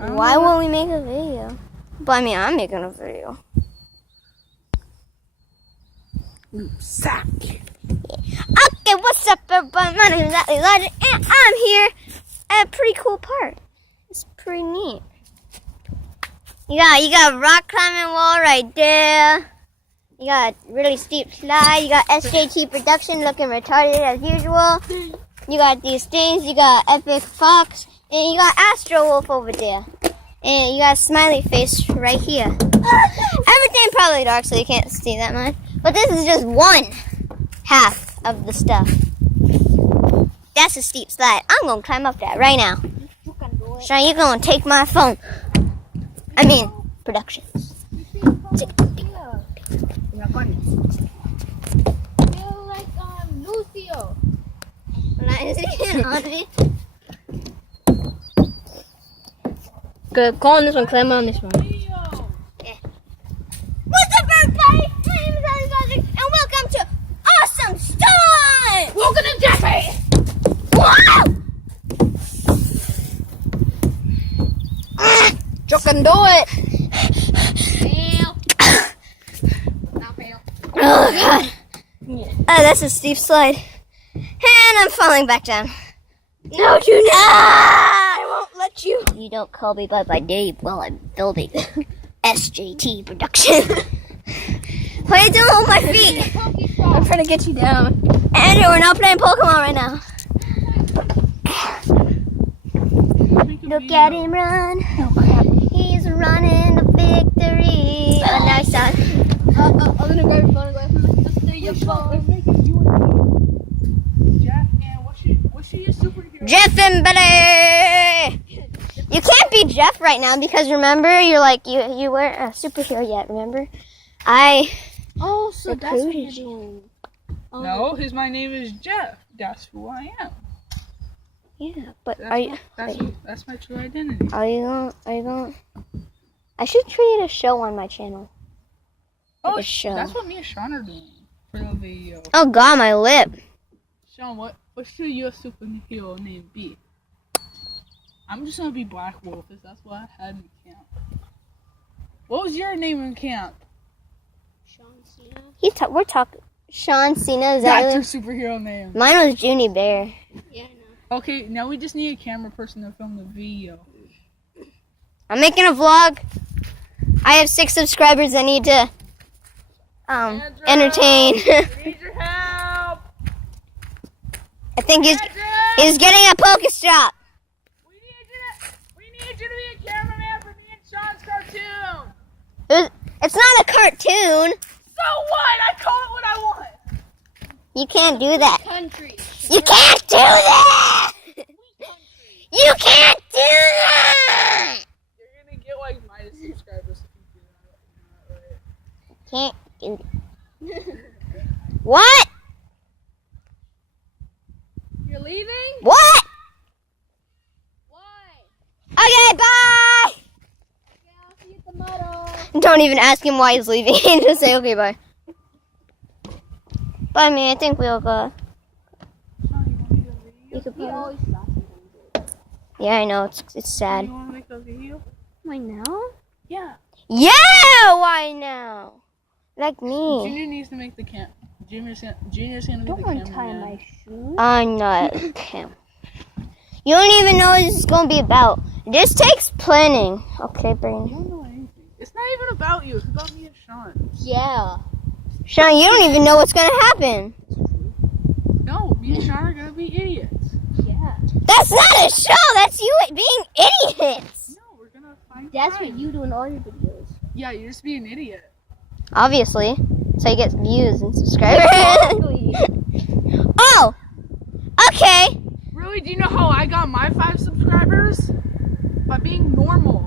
Why won't we make a video? But I mean, I'm making a video. Exactly. Okay, what's up, everybody? My name is Elijah, and I'm here at a pretty cool part. It's pretty neat. You got a rock climbing wall right there. You got a really steep slide. You got SJT production looking retarded as usual. You got these things. You got Epic Fox, and you got Astro Wolf over there. And you got a smiley face right here. Everything probably dark, so you can't see that much. But this is just one half of the stuff. That's a steep slide. I'm gonna climb up that right now. Sean, you're gonna take my phone. I mean, productions. Lucio. Good, call on this one, climb on this one. Yeah. What's up, everybody? My name is Elijah, and welcome to Awesome Stunt! Welcome to Jeffy. Wow! You can do it. Fail. Not fail. Oh, God. Oh, that's a steep slide. And I'm falling back down. No, you not! I won't let you. You don't call me by my name while I'm filming SJT production. What are you doing with my feet? I'm trying to get you down. Andrew, we're not playing Pokemon right now. Look at him run. Oh crap. He's running to victory. A nice song. I'm gonna grab your phone and go ahead and your phone. Jeff, and what's your superhero? Jeff and Betty. You can't be Jeff right now because remember, you weren't a superhero yet. Remember, Oh, so that's what you're recruited doing. Oh. No, my name is Jeff. That's who I am. Yeah, but That's my true identity. Are you going? I should create a show on my channel. Oh, a show. that's what me and Sean are doing for the video. Oh God, my lip. Sean, what should your superhero name be? I'm just gonna be Black Wolf, because that's what I had in camp. What was your name in camp? Sean Cena. We're talking. Sean Cena, is that That's your superhero name. Mine was Junie Bear. Yeah, I know. Okay, now we just need a camera person to film the video. I'm making a vlog. I have 6 subscribers. I need to Andrew, entertain. we need your help. I think he's Andrew, getting a Pokestop. we need you to be a cameraman for me and Sean's cartoon. It's not a cartoon. So what? I call it what I want. You can't do that. Country. You can't do that. You can't do that. You're gonna get like minus subscribers if you do that. Can't do that. What? You're leaving? What? Why? Okay, bye. Yeah, I'll see you at the model. Don't even ask him why he's leaving. Just say, okay, bye. But I mean, I think we'll go. Sean, you want me to video? You could He probably. always stops. Yeah, I know. It's sad. You want to make a video? Why now? Yeah. Yeah, why now? Like me. Junior needs to make the camp. Junior's gonna be the Don't cameraman. untie my shoes. I'm not Kim. You don't even know what this is going to be about. This takes planning. Okay, You Brain. don't know anything. It's not even about you. It's about me and Sean. Yeah. Sean, you don't even know what's going to happen. No, me and Sean are gonna be idiots. Yeah. That's not a show. That's you being idiots. No, we're gonna find. That's crime. what you do in all your videos. Yeah, you just be an idiot. Obviously. So you get views and subscribers. Exactly. Oh! Okay. Really? Do you know how I got my 5 subscribers? By being normal.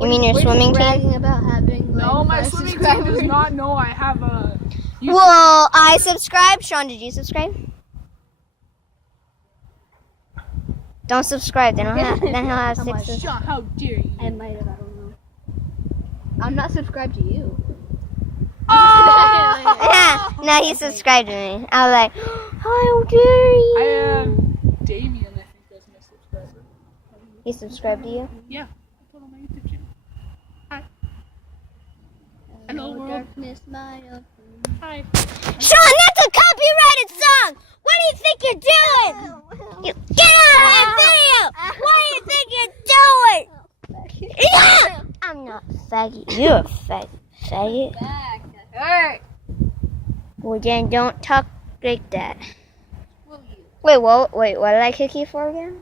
You mean your swimming team? bragging about having like No, my 5 swimming team subscribers. does not know I have a. Well, I subscribe. Sean, did you subscribe? Don't subscribe. Then he'll have I'm 6. like, Sean, how dare you? I might have. I don't know. I'm not subscribed to you. Oh! No, he subscribed to me. I was like, how dare you? I am Damien, I think that's my subscriber. He subscribed to you? Yeah. I told him darkness, my own. Hi. Sean, that's a copyrighted song! What do you think you're doing? Get out of my video! What do you think you're doing? Yeah! I'm not a faggot. You're a faggot. Back, that hurt. Well, then don't talk like that. Will you? Wait, what did I kick you for again?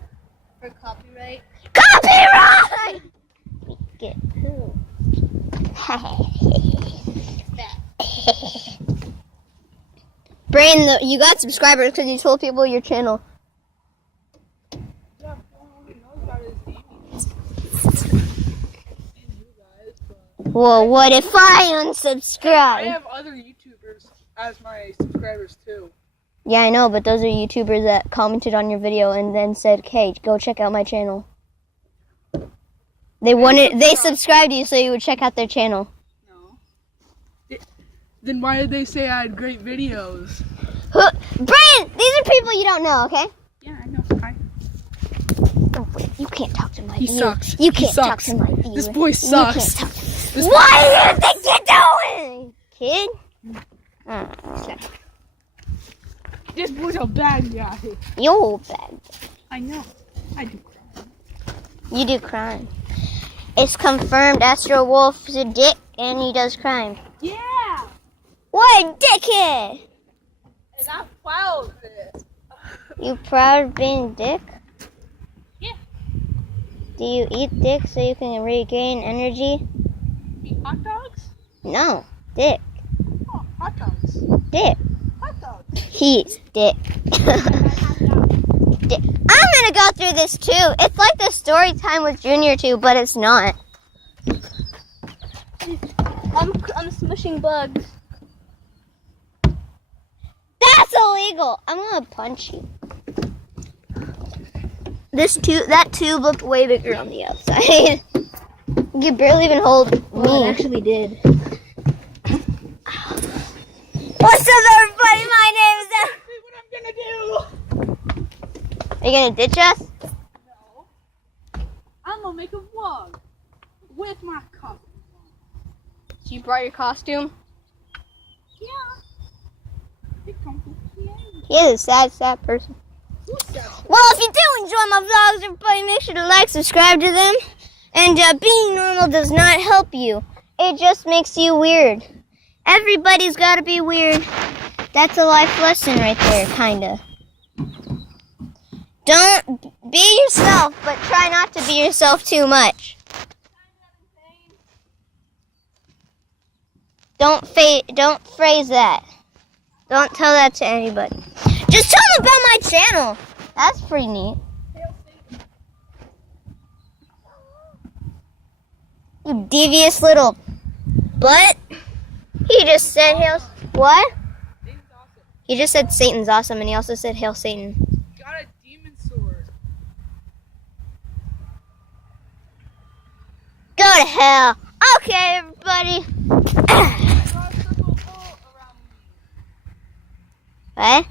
For copyright? Copyright! Get who? Brandon, you got subscribers because you told people your channel. Yeah, only knows about his TV. And you guys, but Well, what if I I unsubscribe? have other YouTubers as my subscribers too. Yeah, I know, but those are YouTubers that commented on your video and then said, "Hey, go check out my channel." They subscribed you so you would check out their channel. No. Then why did they say I had great videos? Brian, these are people you don't know, okay? Yeah, I know. Oh, wait, you can't talk to my He viewers. sucks. You He can't talk sucks. to my viewers. This boy You sucks. can't talk to What do you think you're doing, kid? This boy's a bad guy. You're bad. I know. I do crime. You do crime. It's confirmed Astro Wolf's a dick and he does crime. Yeah! What a dickhead! And I'm proud of it. You proud of being a dick? Yeah. Do you eat dick so you can regain energy? Eat hot dogs? No. Dick. Oh, hot dogs. Dick. Hot dogs. He's dick. Dick. I'm gonna go through this too. It's like the story time with Junior 2, but it's not. I'm smushing bugs. That's illegal. I'm gonna punch you. That tube looked way bigger on the outside. You could barely even hold Well, it me. actually did. What's up, everybody? My name is. See what I'm gonna do? Are you gonna ditch us? No. I'm gonna make a vlog with my costume. So you brought your costume? Yeah. It comes with the end. He is a sad person. What's that? Well, if you do enjoy my vlogs, everybody make sure to like, subscribe to them. And being normal does not help you. It just makes you weird. Everybody's got to be weird. That's a life lesson right there, kind of. Don't be yourself, but try not to be yourself too much. Don't phrase that. Don't tell that to anybody. Just tell them about my channel. That's pretty neat. You devious little butt. He just said hail. What? Satan's awesome. He just said Satan's awesome, and he also said hail Satan. Got a demon sword. Go to hell. Okay, everybody. Got a circle hole around me. What?